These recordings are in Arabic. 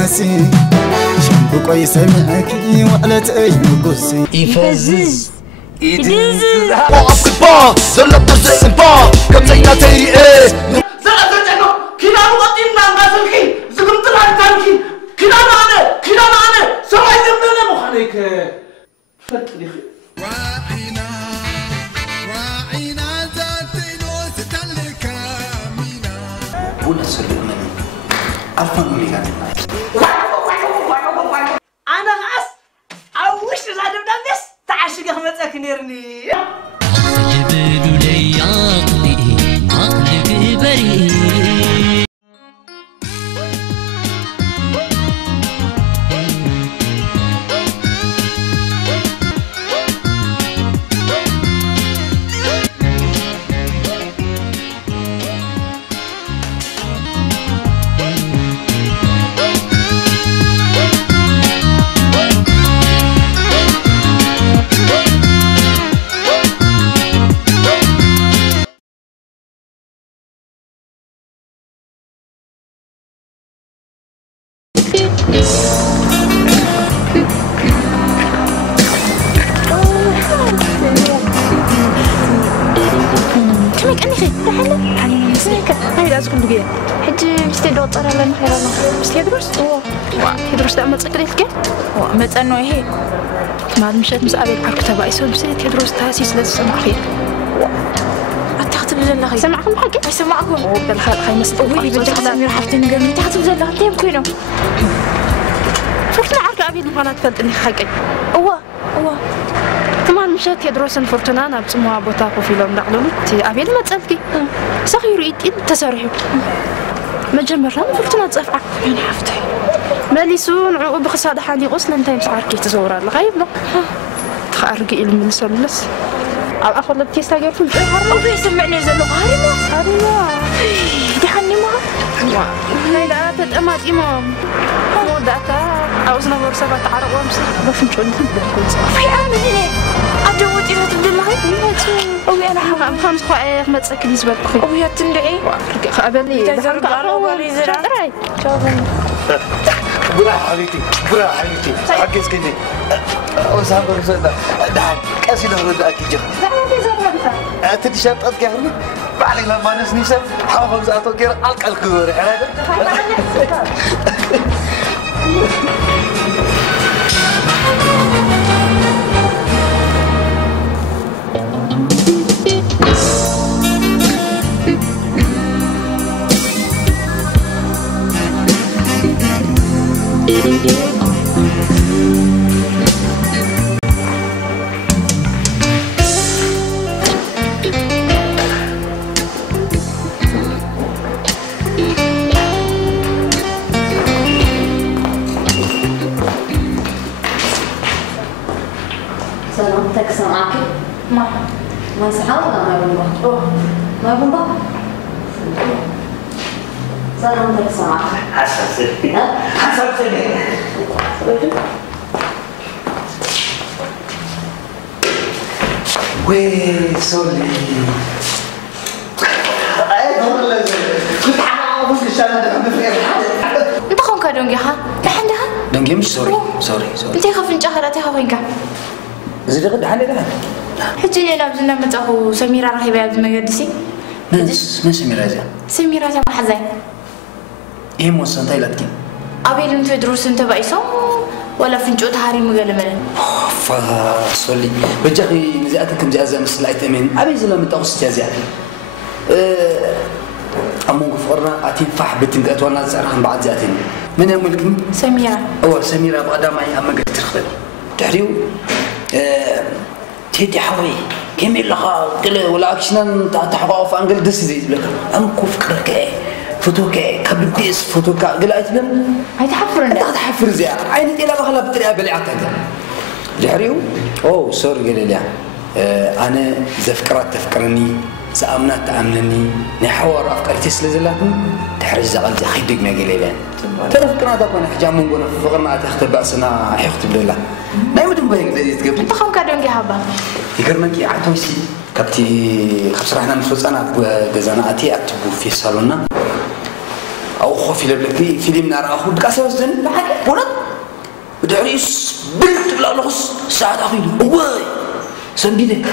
حماسي شنبقو يسمعك وعلت أي مقصي يفزز يدزز أصبا زلة برزق با كم زينا تيري إيه زلة كنا نغطينا نغازلكي زغمتنا نتانكي كنا نعنى سواء زمنا مخانيك فتلي خي راعينا ذاتي نوس تلكامينا بولا سلمنا ألفا مليان أنا غاس أوش زادم دمس تعشق أحمد أكنيرني يبدو لي عقلي بريء كميك أني خير رحلة يعني مسلكة هاي لازم نقول حد مستدو طرا لنا خير الله بس يدرس يدرس ده أمد سكري لك وأمد أنه هي ما مشيت مسألة البارك تبع يسوي بس يدرس تاسيس لازم سمع خير أتحط بزلا خير سمعكم حاجة أي سمعكم بالخير خير مسألة وي بنتي سمير حفتني قال لي تحط بزلا تيم كينو فرتنا عارك أبي المقالات فلت إني حاجة كمان مشات يدرسن فرتنا أنا بسموها بوتاقو في لون دعلون تي أبي ما تسألتي صغير إنت تسرحي مجمرة فرتنا تصفع يعني حفتي ماليسون عقب بخصاد حالي غسل انت مسعر كي تزورا الغايب لا تخارجي إلى من سلس أو أخذ لك تيستا جرفن في الحرب أو يسمعني زلو هارما دي حني ما هيدا تتأمات إمام ودعتا أوزنا برسبة تعرق وامسي بفنشون تبدأ في عامليني أدوتي فتبدأ الغايب أوي أنا حقا خمس خواهي ما تسكني زبال بخير أوي هتندعي قابلني دخلك أخوة شاطري برا حبيبتي حقيس كني وسام برسدا دعك كاسي له رد أكيد أنت شرط أذكى هني بعلي لما نسني سب حافظ زاتو كير ألقى الكور هذا سلامتك سمعك؟ ما يصحى ولا ما يبغى؟ ما يبغى؟ سلامتك سمعك؟ حسبتني وي سولي كنت حافظ الشارع ده في أنت خون كادونجي ها؟ لحندها؟ دونجي مش سوري أنت خاف إن جهرتي خوينك زي ده حالي ده حجي لي لابزنا متأخو سميرة رهيبة بمجلسي من سميرة زي سميرة زي محزي إيه موسى تايلتكي أبي لم تدرس أنت بأيسو ولا فنجوت هاري مجلمين فصلي بجاي مزياتك مجازة مثل أيتمين أبي زلمة تقص جازات أمو غفرنا أتنفح بتنقات وانا زعرهم بعد زاتين من الملك سميرة سميرة بقدامي أما قلت تخبر تحريو تيدي حوي كم اللقاء قل ولا أكشن تحقق أنقل دس زي لك أمكو فكرك فوتوك كبديس فوتوك قل أيتلم هاي تحفر زي عيني إلى بخلا بطريقة بلعتها تحريو سور قل لي أنا زفكرات تفكرني سأمنات تأمنني نحور أفكار تسلزلاتني تحرز زغل زي خيدق ما قليلان تفكرنا تكون حجام من فقرنا تختبأ سنة حيخت بالله نايم تبغى زي تقبل أنت خم كادون جهابا يقرنك عتوسي كبتي خبصرحنا مفوز أنا جزانا أتي أكتبوا في صالوننا أو خوفي لبلكي فيلم نار أخو بكاسة وزن بحاجة بولد بدعريس بنت بلا لغص ساعة أخوي واي سنبيده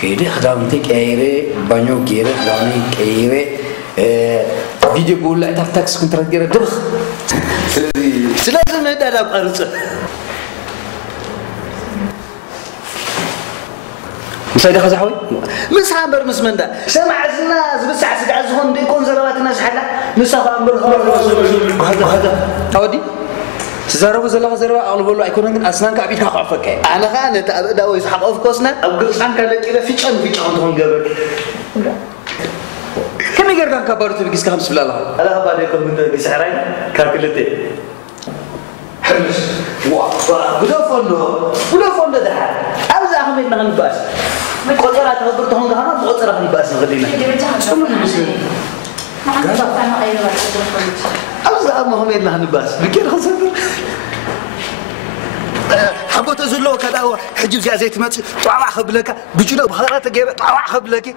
كيده خدامتي كيره بانيو كيره خدامي كيره فيديو بقول لا تاكس كنترات كيره دبخ سلازم هذا قرص مساعدة خزحوي مس عمر مس من ده سمع الناس بس عسق عزهم بيكون زروات الناس حلا مس عمر هذا أودي زارو زلا زارو أغلب الله يكون عندنا أسنان كعبيد كعفك أنا خانة أبدا ويسحق أوفكوسنا أبغى سان كله كده في شان تون جابك كم يقدر كبار تبغيس كم سبلا الله أنا بعد يكون من ده بسعرين كالكلتة حمش بدا فندو ده أوز أحمد نغني باس قدرات خبر تهون ده أنا قدرات نغني باس نغنينا أوز أحمد نغني باس بكير خسر حبوت أزلوا كذا هو حجب زي زيت مات طلع خبلك بجلو بخارات جيب طلع خبلك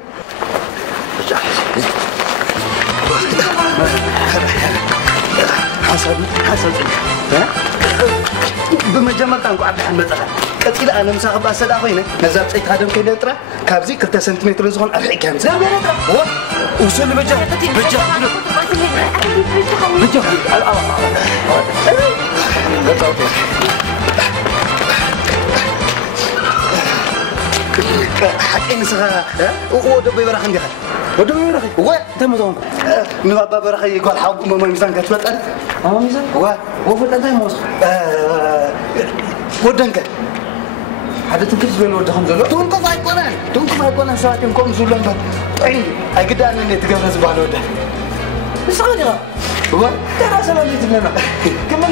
حسن ها بمجمل تانكو عبد الحمد مزخ قتيل انا مساق باسدا خوينه نزاب صيت هادم كيده طرا كابزي 2 سنتيمتر زون افعي كام لا هو وصل بجا حقي نسخه ودو بيبرخ ندخل ودو بيبرخ هو تمزون نبا برخ يقول حب ما ميزان كتفطن ما ميزان هو وفطن تاي موس ودنك هذا تنكس بين ودهم زلو تونكو فايقونا ساعتين كم زلو طيب اقدر اني تقبل زبالو ده بس غادي هو ترى سلامي تبنا كمل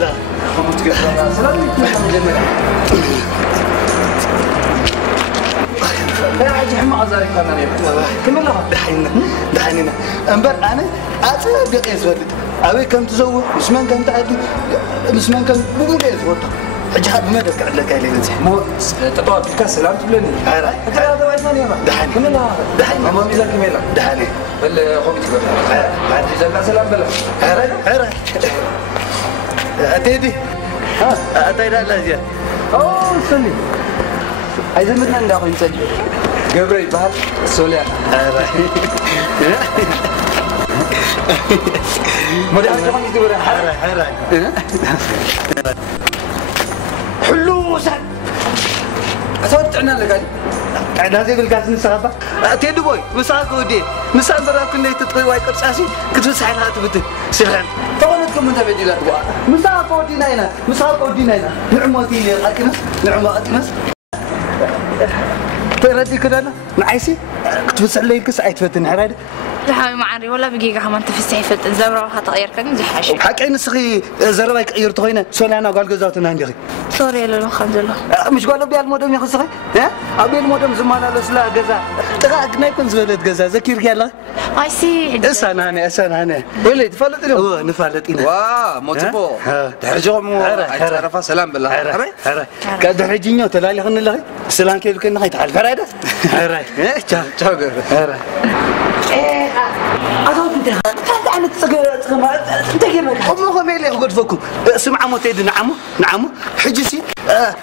لا هم تقبل سلامي تبنا لا عجي حما عزاري كنا نيم كمل له دحينا انبر انا اصدق يسولد ابي كم تزوج مسمان كم تعدي مسمان كم بمود يسولد اجحد ما دك لك عليه مو تطور الكاس سلام تبلني انت هذا وين يا دحين كمل له دحين ما ميزان كمل دحين بل خوبي تقول بعد جزاك سلام بلا هرا اتيدي ها اتيدا لا زين اوه سلي عايزين بدنا نداخل نسجل قبري بحال سوليا ما دام كمان يدور حرا حلوسا اتوقعنا لك قاعد هذه بالكاس نسابه تيدو بوي مساق ودي مساق براك اللي تطوي واي قرصاسي كتوس حالها تبت سيران طولتكم انت بديلات مساق ودي ناينا نعمتي لي اكنس نعمتي تردي كده نعيسي كتبص عليك كسعيت فتن حراد لحامي معري ولا بقيقة هم انت في السعيفة الزبرة وحتغير كان زي حاشي حكي نسخي زربا يغير تخينا سولي انا قال قزاتنا عندي سوري لا الحمد لله مش قالوا بيا المودم يا خسخي ها ابي المودم زمان على سلا غزا تغاق ما يكون زبلت غزا ذكر يلا اي سي اسانا انا ولي تفلت له نفلتينا واه موتبو تحرجهم عرفا سلام بالله هرا قد حجينو تلالي خن الله سلام كيف كنا تعال فريده هرا تشاو هرا أظن أنت أنا تسقى أنت كيف أمه ميلي أقول فيكم سمع موتيد نعمو حجسي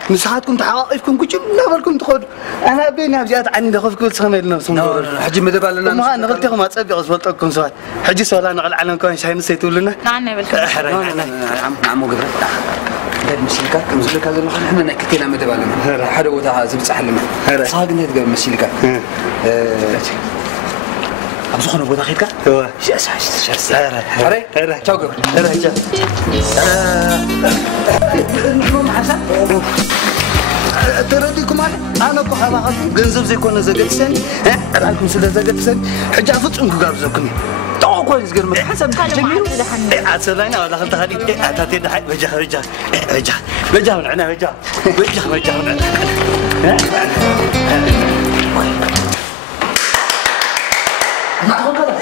مساحاتكم تعاقفكم كل نابلكم تخد أنا بيني أبجات عني دخل كل سنة لنفسهم حجي مدبا لنا ما أنا قلت لكم أتصدق أصبرتكم سؤال حجس ولا نقل على كون شيء نسيتوا لنا نعم بالكم نعم قبل هذا مسلكات كم مسلكات هذا احنا نكتينا مدبا لنا حدا وتاع زبص حلمه صاقنا تقول مسلكات أبغى خلنا بودا خيرك؟ هو شاس هرا تشوكر هرا جا نوم حسن ترديكم أنا كحلا خاطر جنزب زي كنا زجت سن رأيكم سلا زجت سن حجة فتشونكم قابزكم تو كويس قرمة حسن جميل أصلنا ولا خلت خليك أتاتي ده وجه من عنا وجه من عنا ما أقول كذا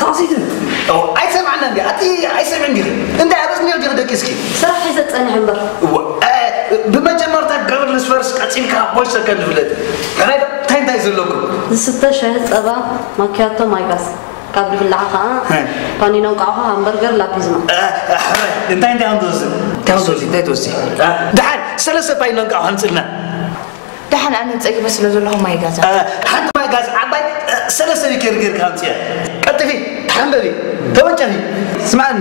خلاصيتن أو عايز سمعنا عندي عايز سمع عندي أنت عرفني أرجع دكيسكي صراحة إذا أنا عمبر بما جمرت قبل الفرس قاتين كابوش سكن البلد أنا تاين تايز لكم الستة شهد أبا ماكياتو مايغاس قبل في اللعقة بانينا وقعوها همبرجر لا بيزما انت عم توزي دحان ثلاثة باينون قاو هنصلنا دحن أنا نتأكد بس لو زلهم ما يجازا حتى ما يجاز عباي ثلاثة بيكير كانتيا كتفي تحملي توجهي اسمعني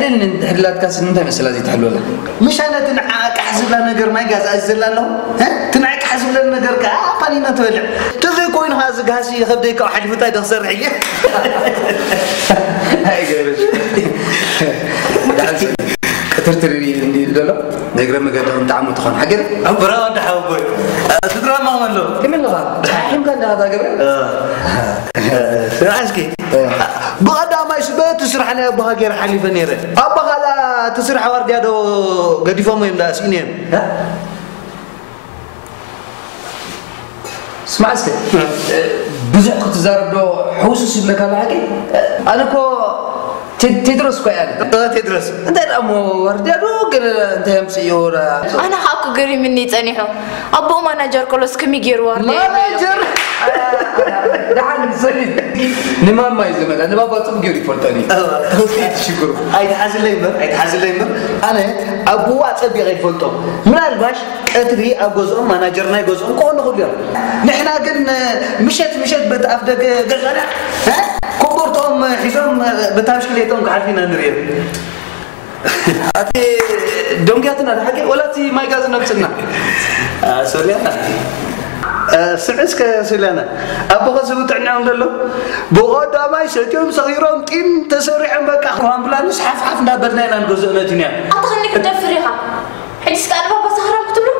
أيضاً هلا كاس ننتهي مسألة زي تحلو له مش أنا تنعك حسب لنا نجر ما يجاز أزل له ها تنعك حسب لنا نجر كا بانينا تولع تزي كوين هذا جاسي خديك واحد فتاي تخسر حية هاي جرش كترتري لا نجر ما قدروا نتعامل تخون حقر أبرا ده حبوي تدرى ما هو له كم لغة حين كان هذا قبل سرعسكي بغدا ما يسبه تسرح أنا بهاجر حلي فنيره أبغى لا تسرح وردي هذا قدي فما يملا سينيم اسمع اسكت بزح كنت زارب له حوسس لك على حاجة أنا كو تدرس كوي أنا تدرس أنت الأمو وردي هذا قل أنت يمسي ورا أنا حاكو قري مني تانيحو أبو مانجر كلوس كمي جير وردي مانجر دحان زين نمام ما يزمل أنا ما بطلب جوري فلتاني شكرا أي حازل ليمر أنا أبو أتبي غير فلتو من الباش أتري أجوزهم مانجرنا يجوزهم كون نقول نحنا قلنا مشت بتأفدك قلنا ها كبرتهم حزام بتعرفش ليتهم عارفين نريد أتي دونجاتنا الحكي ولا تي ما يجازنا نفسنا سوريانا سعسك سلانة أبغى سويت عنهم دلو بغدا ما يسجون صغيرهم تين تسرع بكا هم بلا نسحف حفنا بدنا نجوزنا جنيا أتخنك تفريها حديث كأنا بابا سهران كتبلو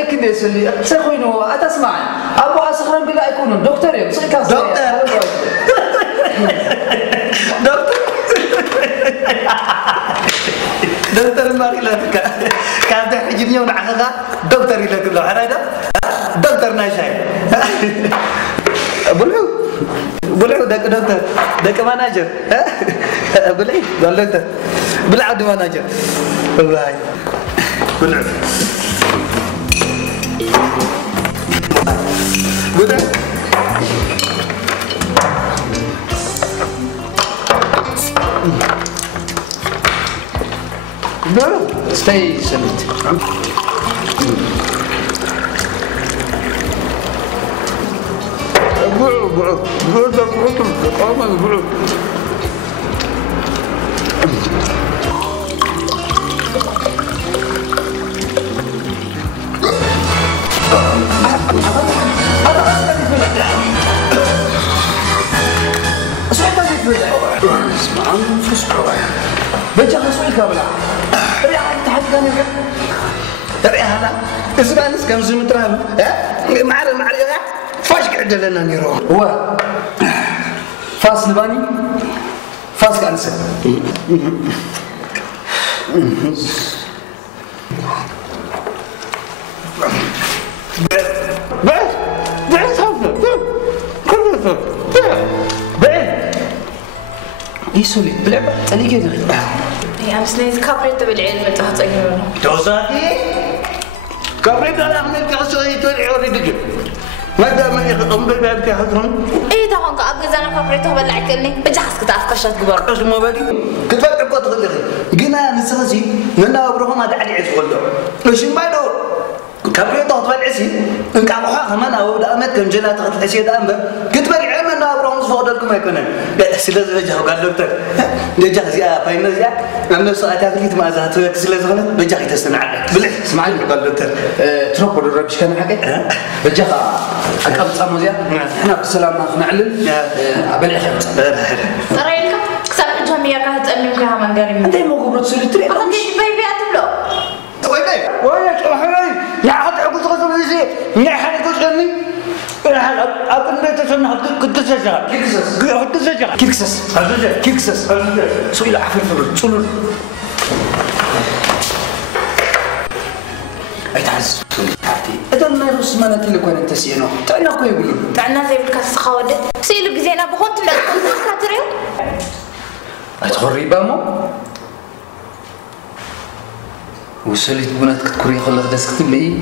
لكن يا سلي سخوينو أتسمع أبغى سهران بلا يكونوا دكتور يوم سكان دكتور ما قلت كان ده حجني ونعخها دكتور إلى كله هذا دكتور ناشاي بلعو دك ماناجر بلعي قال بلعو دي ماناجر والله بلعو No, stay solid. بجاه سوي كابلا ريح تحدثني ريح هذا اسمع ناس كم زين متراب معنا فاش قعد لنا نيرو هو فاس نباني فاس كانسر يسولي بلعبة تاني كده يا مسنيت كابريت بالعلم تحطينه توزاتي كابريت أنا عملت عصاي تولي عوري دقيق ماذا ما يخدم ببابك هاتهم إيه ده هونك أجزانا كابريت هو اللي عكني بجحس كتاف كشات كبار قش ما بالي كنت بقى قط غلي جينا نسخسي منا أبرهم هذا علي عز غلو إيش ما يدو كابريت هو طبعا عسي إنك أبوها كمان أو ده أمد كم جنا تغط عسي ده أمبر كنت بقى عملنا أبرهم صفودلكم يكونن سلسلة وجهه قال دكتور وجهه زيا فاينل زيا عملنا ساعات كنت ما زهت وياك سلسلة وجهه تستنى بلح اسمعني قال دكتور تروح ولا ربش كان حاجة وجهه أكمل صامو زيا إحنا بسلام نعلن بلح خمس ترى لك كسر جميع كهت أني كها من قريب أنت مو قبل تسوي تري أنت بيبي أتبلو وين تروحين يا حد عقد قصة بيزي يا حد قصني يا حد أكن بيت سنة كنت سجى كيكسس سوي له حفل سولو أيتعز إذا ما يرس ما نتلك وين تسينه تعنا كوي يقولون تعنا زي بالكاس خاودة سيلو جزينا بخونت لا كاترين أتخري بامو وصلت بنات كتكوري خلص دسكت لي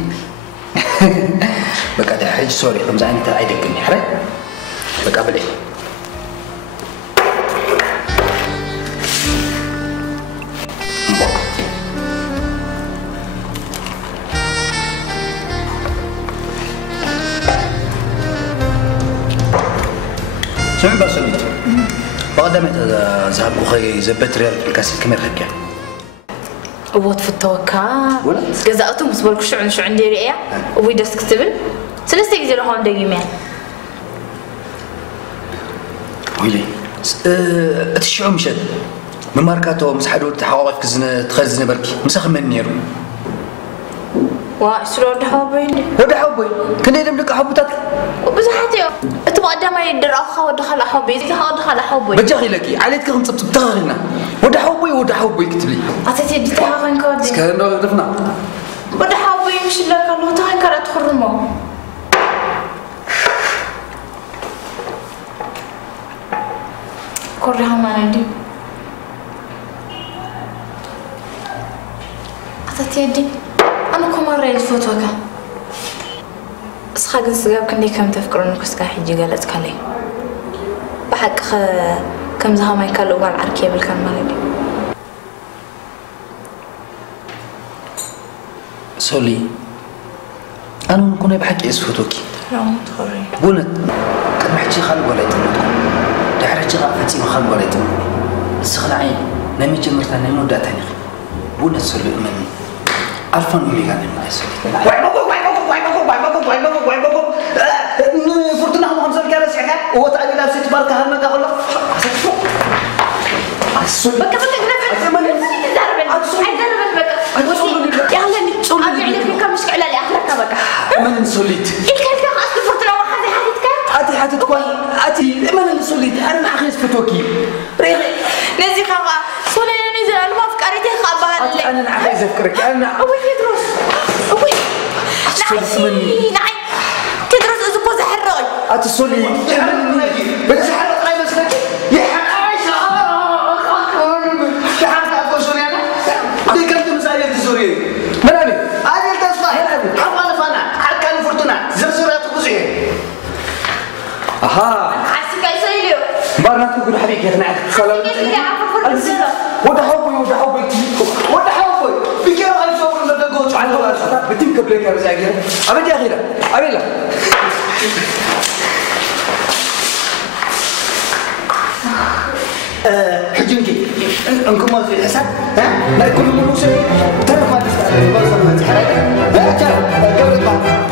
بقى ده حاج سوري خمسة أنت أيدك إني حرق بقى بلي قدامي ذهب خي زبت ريال كاسيت كم يركب ووت في التوكا ولا؟ جزاءته مسبولك شو عندي رئة ويدرس كتبن سلسلة يجي لهم دقيقة ويلي تشعو مشد من ماركاتو مسحدو تحاوط كزن تخزن بركي مسخ من نيرو واسرو دحوبين ودحوبي كنا يدم لك حبتك وبزحتي اتبقى دما يدر اخا ودخل حبي دخل حبي بجاخي لكي عليك كم تبتغلنا ودحوبي كتبلي اتتي دي تاغن كودي كان لو دفنا ودحوبي مش لك انه تاي كره تخرمو كورها ما ندي اتتي دي أنا كمان رأيت فوتوكا أصحاب السجاب كندي كم تفكرون كسكا حجي قالت كلي بحق كم زها ما يكلوا قال عركي بالكلام مالي سولي أنا نكون بحكي إيش فوتوكي لا متخري بونت قد ما حكي خالق ولا يتمكن دحرتي غافتي ما خالق ولا يتمكن السخن عين نمي جمرتها نمي وداتني بونت سولي أمني عرفان أمي قال لي ما يسولي فرتنا هم خمسة كلا سيحة هو تعالي لا سيت بارك هالنا قال الله سولي بكا نفر يلا أبي عندك كم مشكلة لي أخلك بكا من سوليت الكلكة أصل فرتنا وحدي حدتك أتي كوي أتي من سوليت أنا ما حخيس فتوكي ريغي نزي خوا سولي نزل أنا ما فكرتي خابها أتي أنا عايز أفكرك أنا أبوي يدرس أبوي نعي تدرس أسبوع زحرّاي أتي سولي بس زحرّاي طيب بس يا عايشة يا حركة أقول سوري أنا دي كنت مسألة سوري من أبي أنا التصلح حمل فانا حركة الفرتونة زرزورة تقصي أها حاسك يسيلو بارنا تقول حبيبي يا جماعة سلام وده حبي بكير غير صور لنا دقوت على الغلاس بتم قبلك يا رزاقير أبدي أخيرا أبي لا حجنكي انكم ما في حساب ها لا كل من وصل ترى ما تستعمل وصل ما تحرك لا ترى قبل ما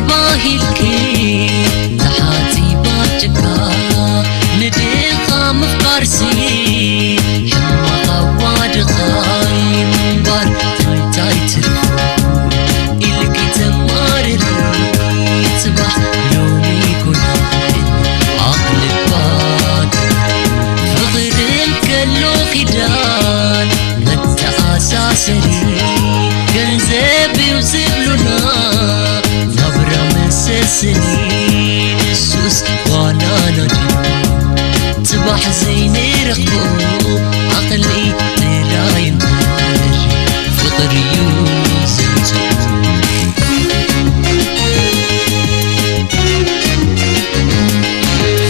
باهيلكي تحاتي باجكا نديقا مفقارسي حمى قواد غاي منبار تنتاي تلفو إلكي تمارري صباح يومي كل عقل باد فغرم كلو خدان متى أساسري جنزبي وزبلنا سنين السوس وانا نادي صباح زيني رخبو عقلي تلاين فطري وزنزو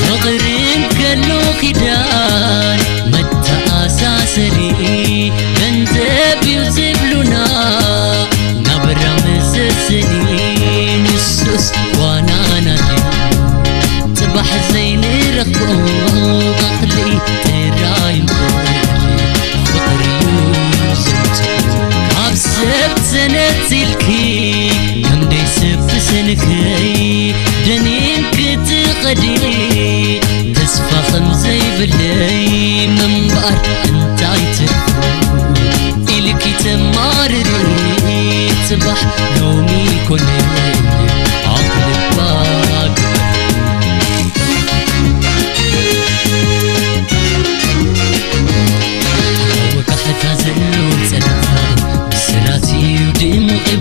فقرين كلو خدان متى أساسري بنتبي وزبلنا نبرا مسسنين السوس زيني رخو عقلي تراين فقري وزنزو عبسب سنتي الكي عندي سب سنكي جنين كتقدي تسفى خمزي باللي منبار انتاي ترفو إلكي تمارري تبح نومي كلي عقلي باك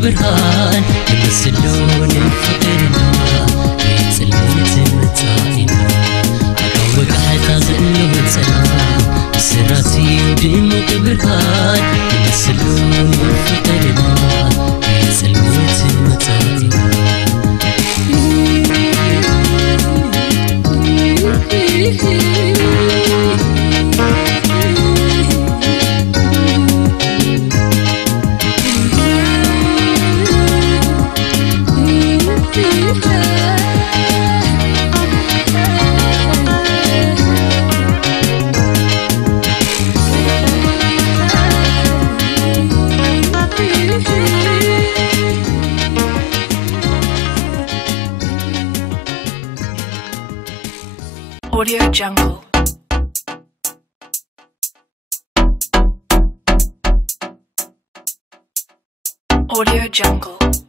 برهان يمسلون فقرنا يتسلمت متاعنا أقوى حتى زلون سلام سراتي ودموع برهان يمسلون فقرنا يتسلمت متاعنا Audio Jungle. Audio Jungle.